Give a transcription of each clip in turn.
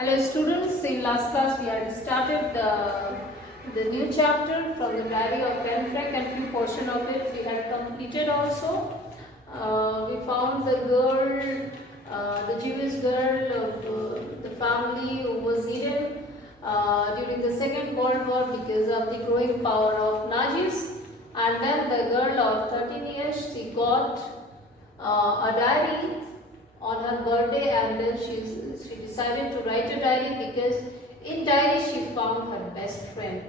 Hello students, in last class we had started the new chapter from the diary of Anne Frank, and few portion of it we had completed also. We found the girl, the Jewish girl of the family who was eaten during the Second World War because of the growing power of Nazis, and then the girl of 13 years, she got a diary on her birthday, and then she decided to write a diary because in diary she found her best friend.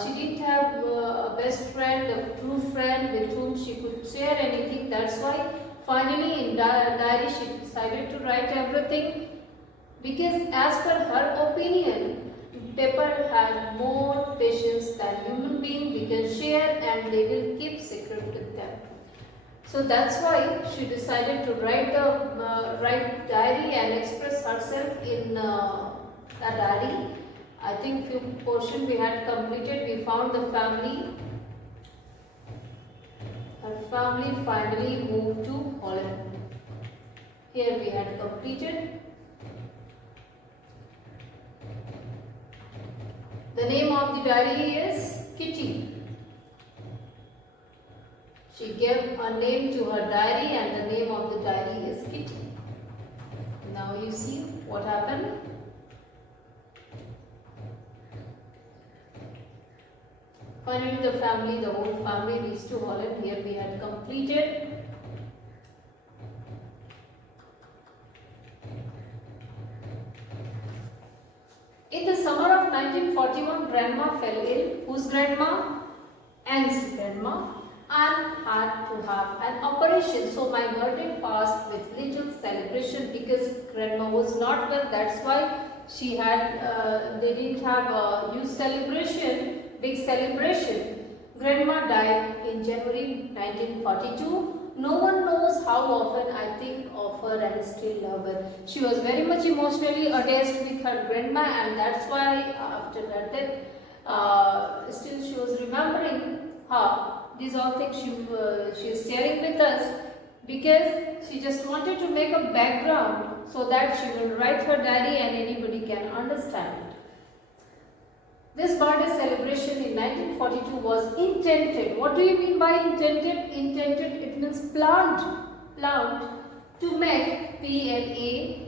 She didn't have a best friend, a true friend with whom she could share anything. That's why finally in diary she decided to write everything, because as per her opinion, paper had more patience than human being. We can share and they will keep secret with them. So that's why she decided to write diary and express herself in a diary. I think few portion we had completed. We found the family. Her family finally moved to Holland. Here we had completed. The name of the diary is Kitty. She gave a name to her diary, and the name of the diary is Kitty. Now you see what happened. Finally the whole family reached to Holland. Here we had completed. In the summer of 1941, grandma fell ill. Whose grandma? Anne's grandma, and had to have an operation. So my birthday passed with little celebration because grandma was not well. That's why she had they didn't have a huge celebration, big celebration. Grandma died in January 1942. No one knows how often I think of her and still love her. She was very much emotionally attached with her grandma, and that's why after her death, still she was remembering her. These all things she is sharing with us, because she just wanted to make a background so that she will write her diary and anybody can understand it. This birthday celebration in 1942 was intended. What do you mean by intended? Intended, it means planned to make PLANNED,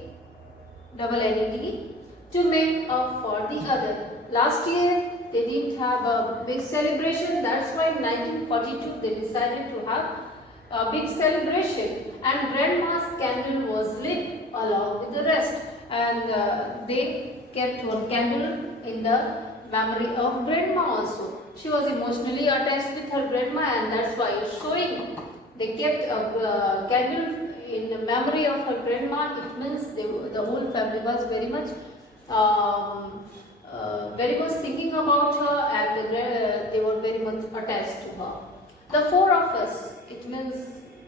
to make up for the other. Last year they didn't have a big celebration. That's why in 1942 they decided to have a big celebration, and grandma's candle was lit along with the rest, and they kept one candle in the memory of grandma also. She was emotionally attached with her grandma, and that's why it's showing. They kept a candle in the memory of her grandma. It means the whole family was very much thinking about her, and they were very much attached to her. The four of us, it means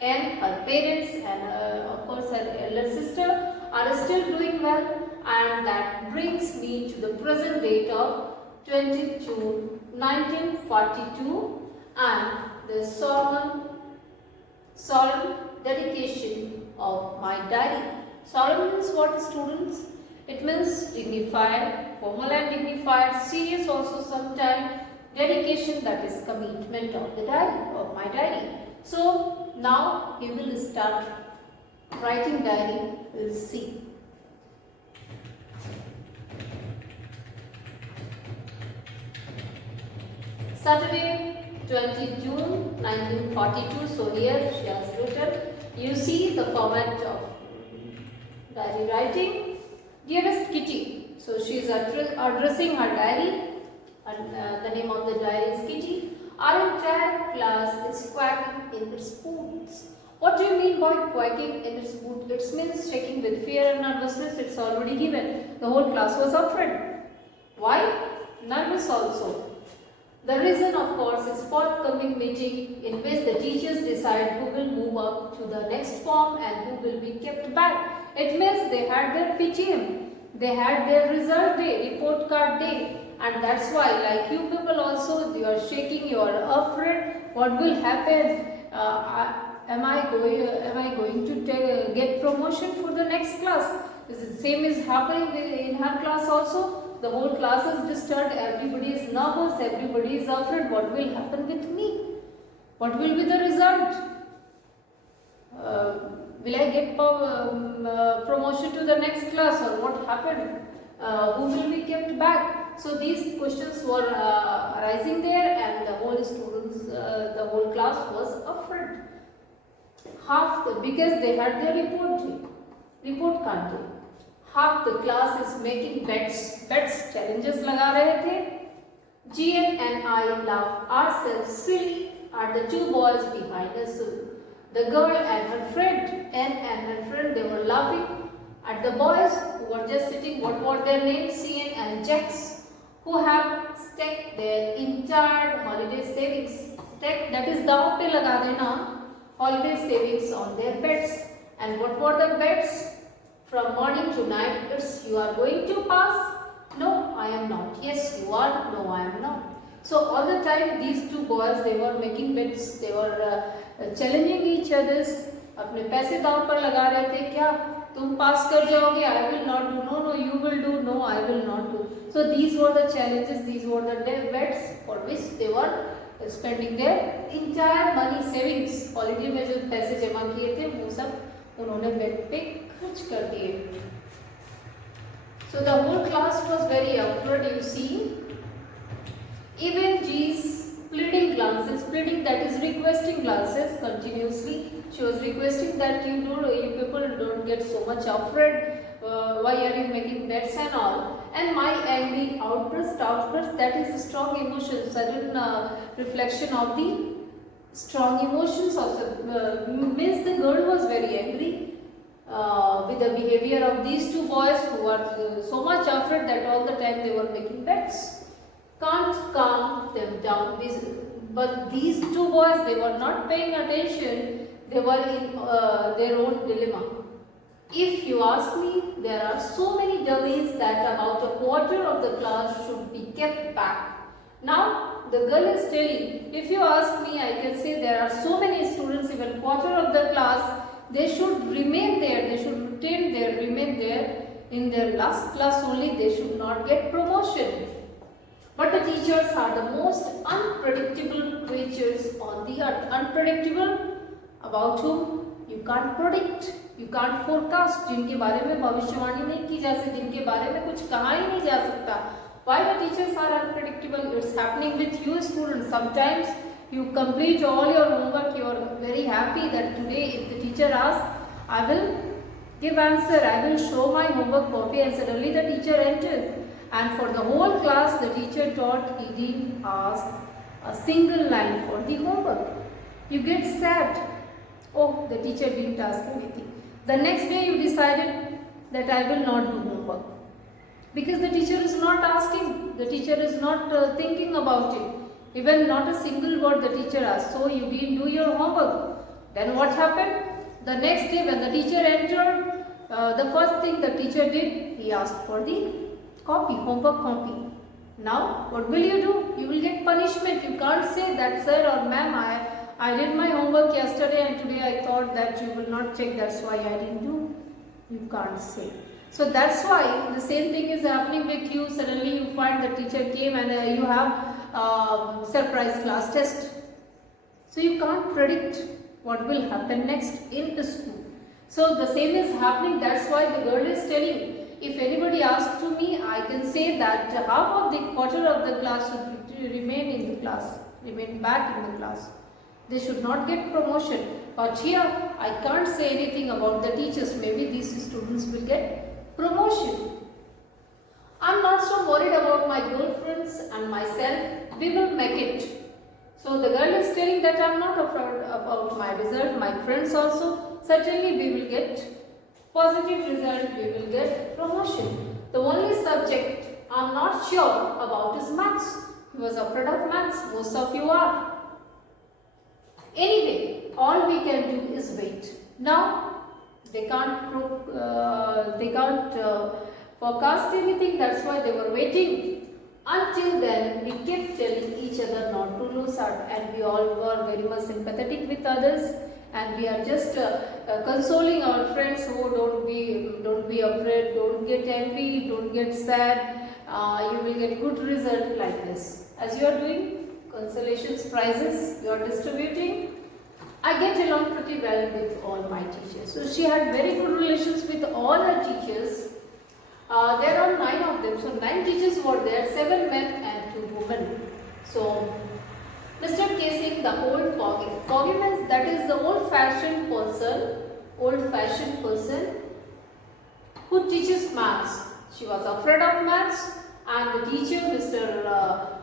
Anne, her parents, and of course her elder sister, are still doing well, and that brings me to the present date of 20th June 1942 and the solemn dedication of my diary. Solemn means what, students? It means dignified, formal and dignified, serious also sometimes. Dedication, that is commitment of the diary, of my diary. So now we will start writing diary. We will see. Saturday, 20 June 1942. So here she has written. You see the format of diary writing. Dearest Kitty. So she is addressing her diary, and the name of the diary is Kitty. Our entire class is quacking in its boots. What do you mean by quacking in its boots? It means shaking with fear and nervousness. It's already given. The whole class was afraid. Why? Nervous also. The reason, of course, is forthcoming meeting in which the teachers decide who will move up to the next form and who will be kept back. It means they had their PTM, they had their result day, report card day, and that's why, like you people also, you are shaking, you are afraid what will happen. am I going to get promotion for the next class? Is the same is happening in her class also? The whole class is disturbed, everybody is nervous, everybody is afraid. What will happen with me? What will be the result? Will I get promotion to the next class, or what happened? Who will be kept back? So these questions were arising there, and the whole students, the whole class was afraid. Because they had their report card. Half the class is making bets challenges लगा रहे थे. GN and I laughed ourselves silly at the two boys behind us. The girl and her friend, N and her friend, they were laughing at the boys who were just sitting. What were their names? CN and Jax, who have staked their entire holiday savings. That is दांव पे लगा देना, holiday savings on their bets. And what were the bets? From morning to night, it's you are going to pass. No, I am not. Yes, you are. No, I am not. So all the time these two boys, they were making bets. They were challenging each others. अपने पैसे दांव पर लगा रहे थे. क्या तुम पास कर जाओगे? I will not do. No, no, you will do. No, I will not do. So these were the challenges. These were the bets for which they were spending their entire money savings. Holiday में जो पैसे जमा किए थे वो सब उन्होंने bet पे खर्च कर दिए. So the whole class was very awkward. You see, even G's pleading glances, pleading, that is requesting glances continuously. She was requesting that you people don't get so much afraid. Why are you making bets and all? And my angry outburst, that is strong emotion, sudden reflection of the strong emotions also. Means the girl was very angry with the behavior of these two boys who were so much afraid that all the time they were making bets. Can't calm them down. But these two boys, they were not paying attention. They were in their own dilemma. If you ask me, there are so many dummies that about a quarter of the class should be kept back. Now, the girl is telling, if you ask me, I can say there are so many students, even quarter of the class, they should remain there, they should remain there in their last class only, they should not get promotion. But the teachers are the most unpredictable creatures on the earth. Unpredictable about whom you can't predict, you can't forecast, जिनके बारे में भविष्यवाणी नहीं की जा सकती, जिनके बारे में कुछ कहा ही नहीं जा सकता. Why the teachers are unpredictable? It's happening with you students. Sometimes you complete all your homework, you are very happy that today if the teacher asks, I will give answer, I will show my homework copy, and suddenly the teacher enters. And for the whole class, the teacher taught, he didn't ask a single line for the homework. You get sad. Oh, the teacher didn't ask anything. The next day you decided that I will not do homework. Because the teacher is not asking, the teacher is not thinking about it. Even not a single word the teacher asked. So you didn't do your homework. Then what happened? The next day when the teacher entered, the first thing the teacher did, he asked for the copy, homework copy. Now what will you do? You will get punishment. You can't say that, sir or ma'am, I did my homework yesterday and today I thought that you will not check, that's why I didn't do. You can't say. So that's why the same thing is happening with you. Suddenly you find the teacher came and you have surprise class test. So you can't predict what will happen next in the school. So the same is happening. That's why the girl is telling, if anybody asks to me, I can say that half of the quarter of the class should remain in the class, remain back in the class. They should not get promotion. But here I can't say anything about the teachers. Maybe these students will get promotion. I'm not so worried about my girlfriends and myself. We will make it. So the girl is telling that I'm not afraid about my result. My friends also. Certainly we will get positive result. We will get promotion. The only subject I'm not sure about is maths. He was afraid of maths. Most of you are. Anyway, all we can do is wait. Now they can't forecast anything. That's why they were waiting. Until then, we kept telling each other not to lose heart, and we all were very much sympathetic with others. and we are just consoling our friends. Oh, don't be afraid, don't get angry, don't get sad. You will get good result like this. As you are doing consolations prizes, you are distributing. I get along pretty well with all my teachers. So she had very good relations with all her teachers. There are 9 of them. So 9 teachers were there, 7 men and 2 women. So Mr. Casing, the old foggy means that is the old-fashioned person who teaches maths. She was afraid of maths, and the teacher, Mr.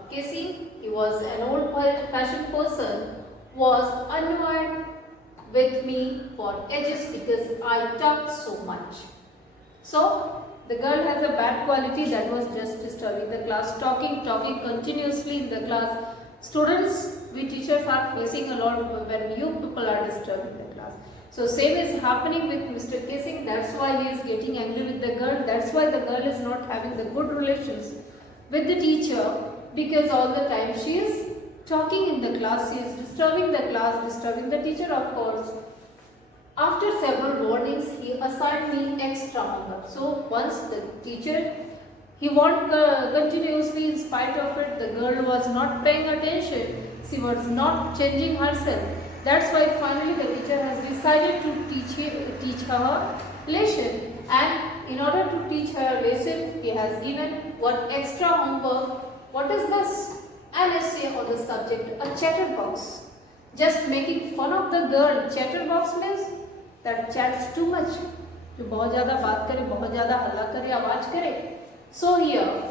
Casey, he was an old-fashioned person, was annoyed with me for ages because I talked so much. So the girl has a bad quality, that was just disturbing the class, talking continuously in the class. Students, we teachers are facing a lot when you people are disturbing the class. So same is happening with Mr. Casing. That's why he is getting angry with the girl. That's why the girl is not having the good relations with the teacher, because all the time she is talking in the class, she is disturbing the class, disturbing the teacher, of course. After several warnings, he assigned me extra homework. So once the teacher, he worked continuously. In spite of it, the girl was not paying attention. She was not changing herself. That's why finally the teacher has decided to teach her lesson. And in order to teach her lesson, he has given one extra homework. What is this? An essay on the subject, a chatterbox. Just making fun of the girl. Chatterbox means that chats too much. जो बहुत ज़्यादा बात करे, बहुत ज़्यादा हल्ला करे, आवाज करे. So here,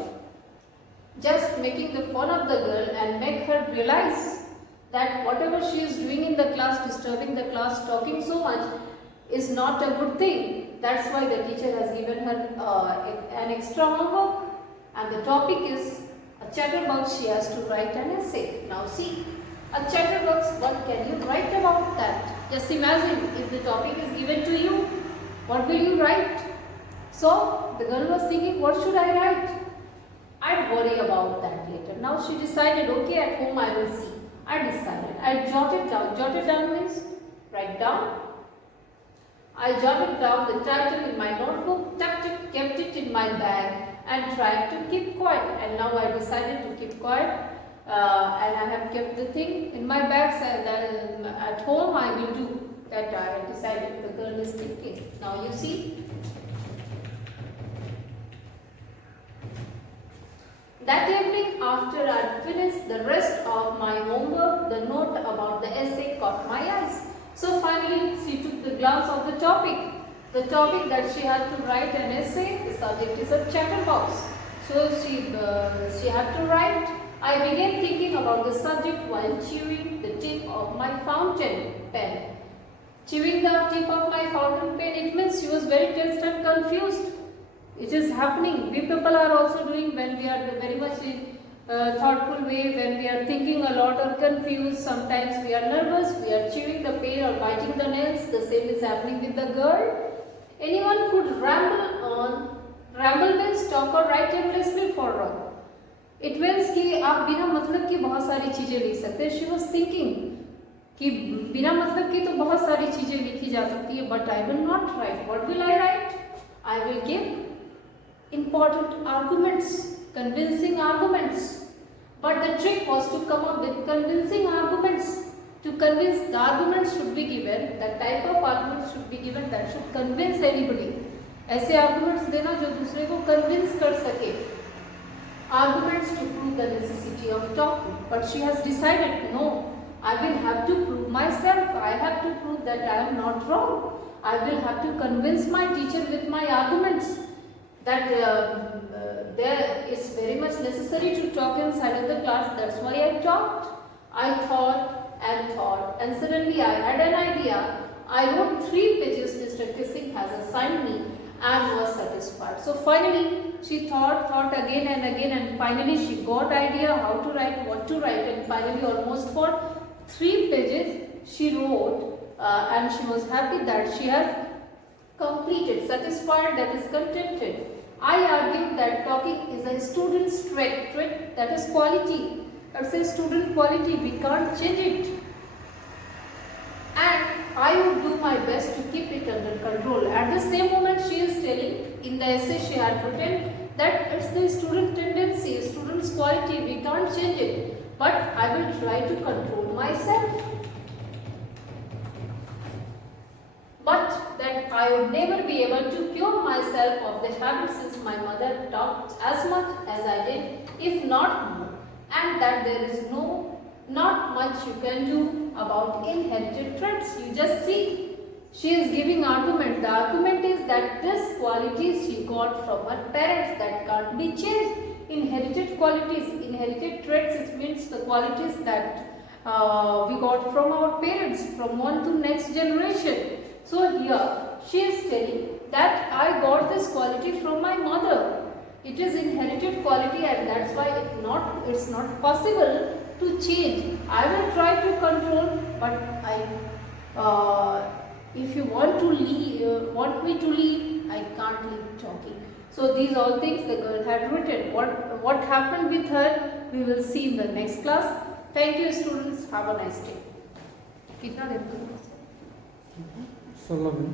just making the fun of the girl and make her realize that whatever she is doing in the class, disturbing the class, talking so much, is not a good thing. That's why the teacher has given her an extra homework, and the topic is a chatterbox. She has to write an essay. Now see, a chatterbox, what can you write about that? Just imagine if the topic is given to you, what will you write? So the girl was thinking, what should I write? I'd worry about that later. Now she decided, okay, at home I will see. I decided. I jotted down. Jotted down means write down. I jotted down the title in my notebook, tucked it, kept it in my bag, and tried to keep quiet. And now I decided to keep quiet, and I have kept the thing in my bag. And at home I will do that. I have decided. The girl is thinking. Now you see. That evening, after I had finished the rest of my homework, the note about the essay caught my eyes. So finally, she took the glance of the topic. The topic that she had to write an essay, the subject is a chatterbox. So she had to write. I began thinking about the subject while chewing the tip of my fountain pen. Chewing the tip of my fountain pen, it means she was very tensed and confused. It is happening. We people are also doing when we are very much in thoughtful way, when we are thinking a lot or confused. Sometimes we are nervous, we are chewing the pen or biting the nails. The same is happening with the girl. Anyone could ramble on. Ramble means talk or write aimlessly for wrong. It means कि आप बिना मतलब की बहुत सारी चीजें लिख सकते हैं. She was thinking कि बिना मतलब की तो बहुत सारी चीजें लिखी जा सकती है. But I will not write. What will I write? I will give important arguments, convincing arguments. But the trick was to come up with convincing arguments. To convince, the arguments should be given, the type of arguments should be given that should convince anybody. ऐसे arguments देना जो दूसरे को convince कर सके. Arguments to prove the necessity of talking. But she has decided, no, I will have to prove myself. I have to prove that I am not wrong. I will have to convince my teacher with my arguments that there is very much necessary to talk inside of the class. That's why I talked. I thought, and suddenly I had an idea. I wrote 3 pages Mr. Kissing has assigned me and was satisfied. So finally she thought again and again, and finally she got idea how to write, what to write, and finally almost for 3 pages she wrote, and she was happy that she had completed, satisfied, that is contented. I argued that talking is a student's trait, that is quality. It's a student quality, we can't change it. and I would do my best to keep it under control. At the same moment, she is telling in the essay she had written that it's the student tendency, student's quality, we can't change it, but I will try to control myself. But that I would never be able to cure myself of the habit since my mother talked as much as I did, if not more, and that there is not much you can do about inherited traits. You just see, she is giving argument. The argument is that this qualities she got from her parents that can't be changed. Inherited qualities, inherited traits, it means the qualities that we got from our parents, from one to next generation. So here she is telling that I got this quality from my mother. It is inherited quality and that's why it's not possible to change. I will try to control, but if you want me to leave, I can't leave talking. So these all things the girl had written. What happened with her, we will see in the next class. Thank you students. Have a nice day. कितना दिन? 16 दिन।